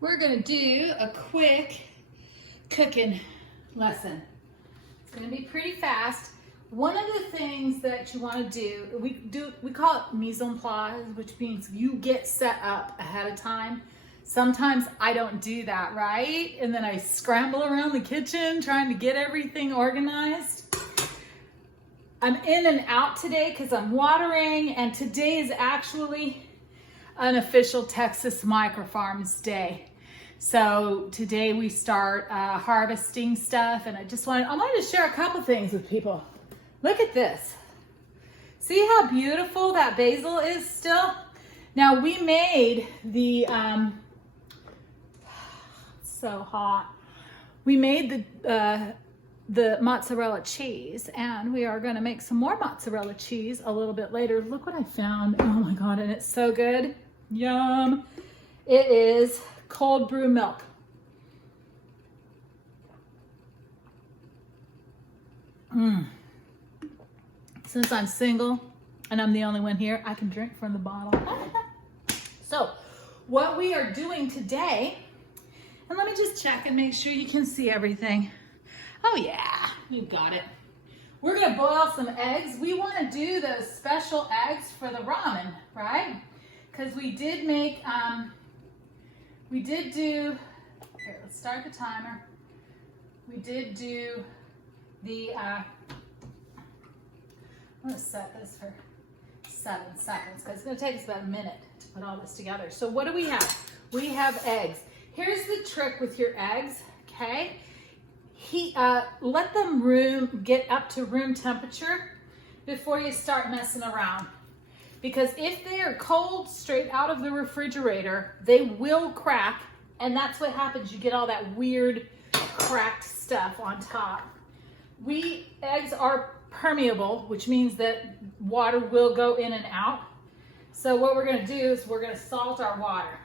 we're gonna do a quick cooking lesson. It's gonna be pretty fast. One of the things that you wanna do, we call it mise en place, which means you get set up ahead of time. Sometimes I don't do that, right? And then I scramble around the kitchen trying to get everything organized. I'm in and out today because I'm watering, and today is actually an official Texas Microfarms Day. So today we start harvesting stuff, and I wanted to share a couple things with people. Look at this. See how beautiful that basil is still? Now we made the, so hot. We made the mozzarella cheese, and we are gonna make some more mozzarella cheese a little bit later. Look what I found. Oh my God, and it's so good. Yum. It is cold brew milk. Since I'm single and I'm the only one here, I can drink from the bottle. So what we are doing today, and let me just check and make sure you can see everything. Oh yeah, you got it. We're gonna boil some eggs. We wanna do those special eggs for the ramen, right? Because we did make, here, let's start the timer. We did do the, I'm gonna set this for 7 seconds because it's gonna take us about a minute to put all this together. So what do we have? We have eggs. Here's the trick with your eggs, okay? Let them get up to room temperature before you start messing around. Because if they are cold straight out of the refrigerator, they will crack, and that's what happens. You get all that weird cracked stuff on top. Eggs are permeable, which means that water will go in and out. So what we're gonna do is we're gonna salt our water,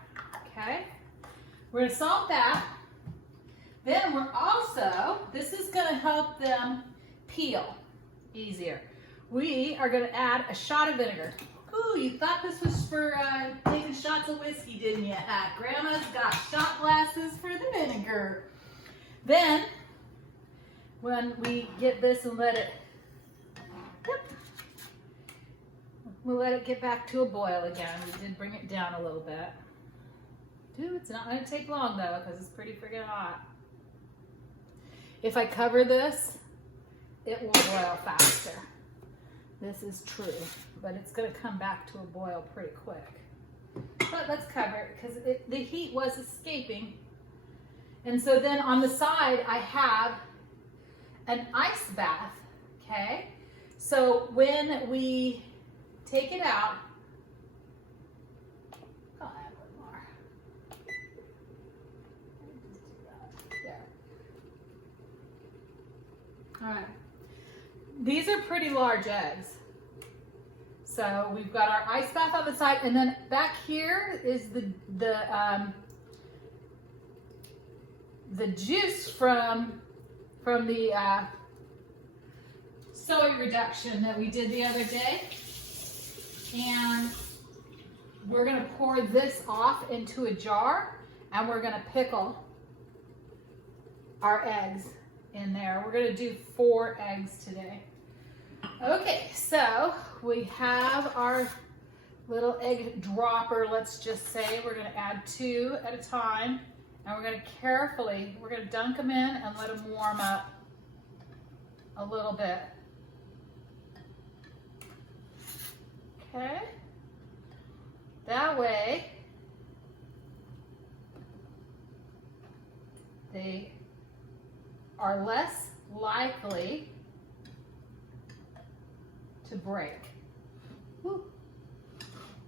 okay? We're gonna salt that. Then we're also, this is gonna help them peel easier. We are gonna add a shot of vinegar. Ooh, you thought this was for taking shots of whiskey, didn't you? Grandma's got shot glasses for the vinegar. Then, when we get this and we'll let it get back to a boil again. We did bring it down a little bit. Dude, it's not gonna take long though, because it's pretty freaking hot. If I cover this, it will boil faster. This is true, but it's gonna come back to a boil pretty quick. But let's cover it because the heat was escaping. And so then on the side, I have an ice bath, okay? So when we take it out, I'll add one more. There. All right. These are pretty large eggs. So we've got our ice bath on the side, and then back here is the juice from the soy reduction that we did the other day. And we're gonna pour this off into a jar, and we're gonna pickle our eggs in there. We're gonna do 4 eggs today. Okay, so we have our little egg dropper, let's just say. We're gonna add 2 at a time, and we're gonna dunk them in and let them warm up a little bit. Okay, that way they are less likely to break. Woo.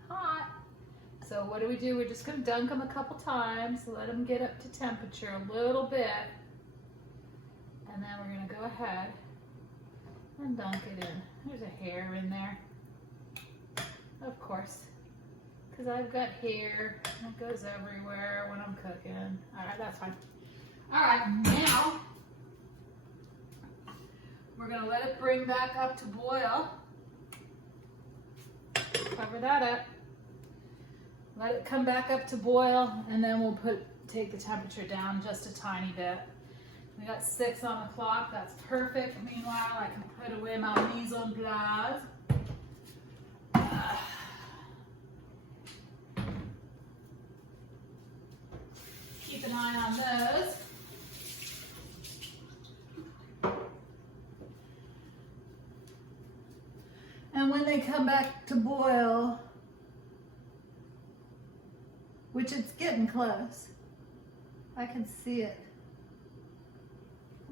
Hot. So what do? We're just going to dunk them a couple times, let them get up to temperature a little bit, and then we're going to go ahead and dunk it in. There's a hair in there, of course, because I've got hair and it goes everywhere when I'm cooking. All right, that's fine. All right, now we're going to let it bring back up to boil. Cover that up. Let it come back up to boil, and then we'll put take the temperature down just a tiny bit. We got 6 on the clock, that's perfect. Meanwhile, I can put away my mise en place. Keep an eye on those. And when they come back to boil, which it's getting close, I can see it.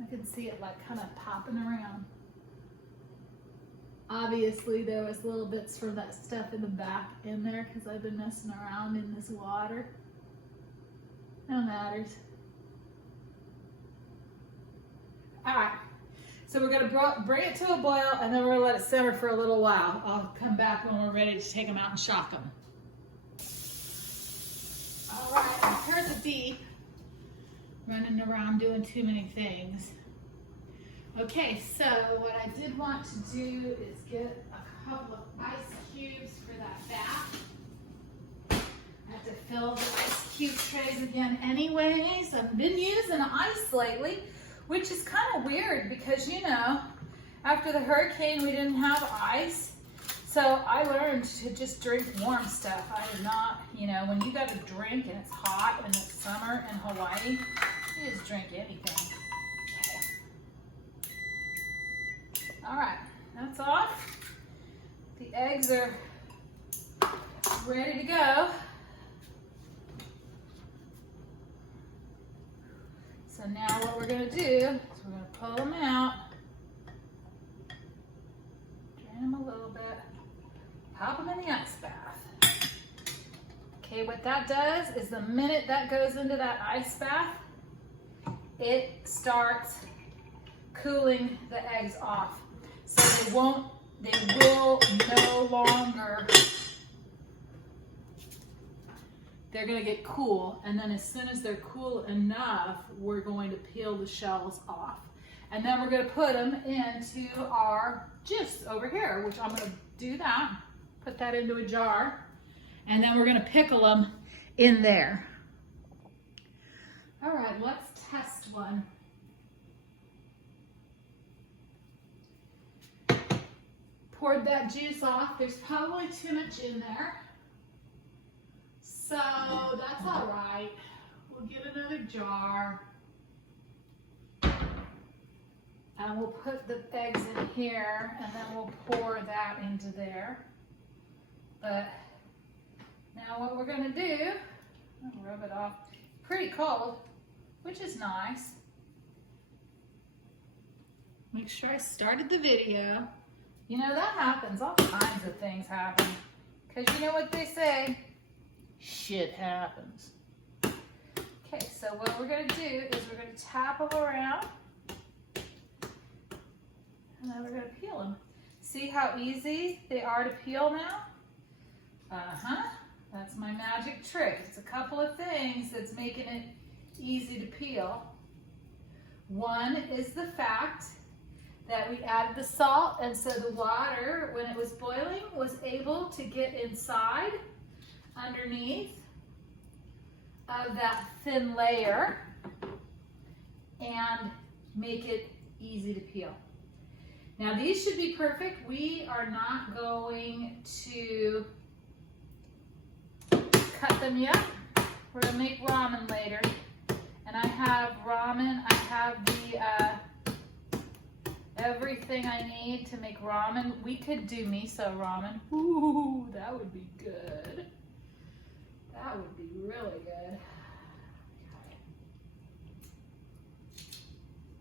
I can see it like kind of popping around. Obviously there was little bits from that stuff in the back in there because I've been messing around in this water. No matters. All right, so we're gonna bring it to a boil and then we're gonna let it simmer for a little while. I'll come back when we're ready to take them out and shock them. All right, I heard the beep. Running around doing too many things. Okay, so what I did want to do is get a couple of ice cubes for that bath. I have to fill the ice cube trays again anyways. I've been using ice lately, which is kind of weird because, you know, after the hurricane we didn't have ice. So I learned to just drink warm stuff. I did not, you know, when you got to drink and it's hot and it's summer in Hawaii, you just drink anything. Okay. All right, that's off. The eggs are ready to go. So now what we're gonna do is we're gonna pull them out, drain them a little bit, pop them in the ice bath. Okay, what that does is the minute that goes into that ice bath, it starts cooling the eggs off. So they will no longer, they're gonna get cool. And then as soon as they're cool enough, we're going to peel the shells off. And then we're gonna put them into our juice over here, which I'm gonna do that, put that into a jar, and then we're gonna pickle them in there. All right, let's test one. Poured that juice off. There's probably too much in there. So that's all right. We'll get another jar. And we'll put the eggs in here and then we'll pour that into there. But now what we're gonna do, I'll rub it off. Pretty cold, which is nice. Make sure I started the video. You know, that happens, all kinds of things happen. Because you know what they say, shit happens. Okay, so what we're gonna do is we're gonna tap them around and then we're gonna peel them. See how easy they are to peel now? That's my magic trick. It's a couple of things that's making it easy to peel. One is the fact that we added the salt, and so the water, when it was boiling, was able to get inside underneath of that thin layer and make it easy to peel. Now these should be perfect. We are not going to cut them yet. We're gonna make ramen later. And I have ramen, I have the everything I need to make ramen. We could do miso ramen. Ooh, that would be good. That would be really good.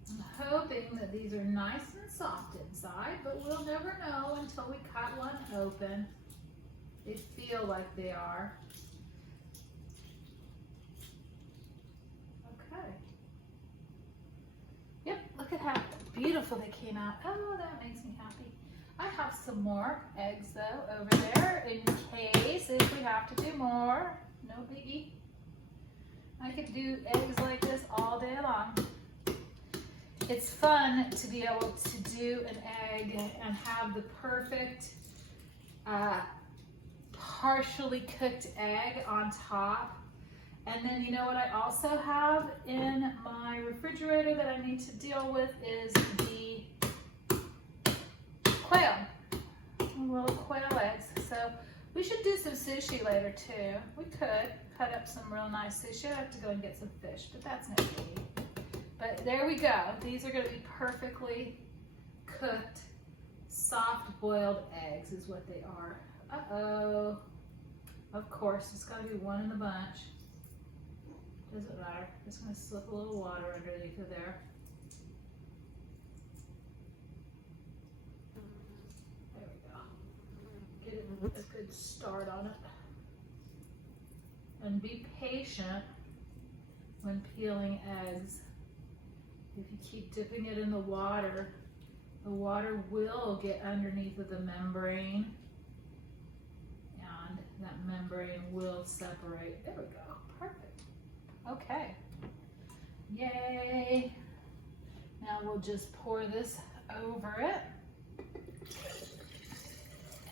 I'm hoping that these are nice and soft inside, but we'll never know until we cut one open. They feel like they are. Okay. Yep, look at how beautiful they came out. Oh, that makes me happy. I have some more eggs though over there in case if we have to do more. No biggie. I could do eggs like this all day long. It's fun to be able to do an egg and have the perfect partially cooked egg on top And then you know what I also have in my refrigerator that I need to deal with is the quail, little quail eggs. So we should do some sushi later too. We could cut up some real nice sushi. I have to go and get some fish, but that's no biggie. But there we go. These are gonna be perfectly cooked, soft boiled eggs is what they are. Uh-oh. Of course, it's gotta be one in the bunch. Doesn't matter. Just gonna slip a little water underneath of there. There we go. Get a good start on it. And be patient when peeling eggs. If you keep dipping it in the water will get underneath of the membrane, and that membrane will separate. There we go. Perfect. Okay. Yay. Now we'll just pour this over it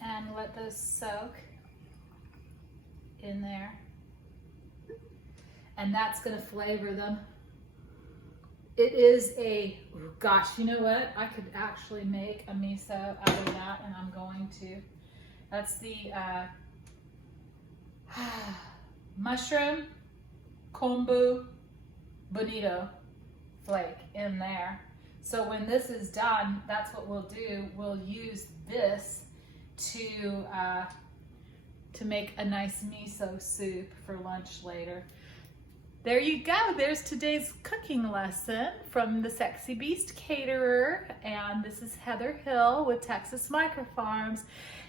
and let those soak in there. And that's going to flavor them. It is a, gosh, you know what? I could actually make a miso out of that, and I'm going to. That's the mushroom kombu bonito flake in there. So when this is done, that's what we'll do. We'll use this to make a nice miso soup for lunch later. There you go. There's today's cooking lesson from the Sexy Beast Caterer. And this is Heather Hill with Texas Micro Farms.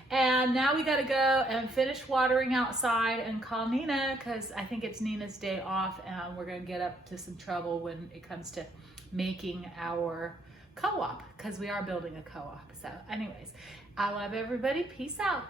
And now we got to go and finish watering outside and call Nina, because I think it's Nina's day off and we're going to get up to some trouble when it comes to making our co-op, because we are building a co-op. So anyways, I love everybody. Peace out.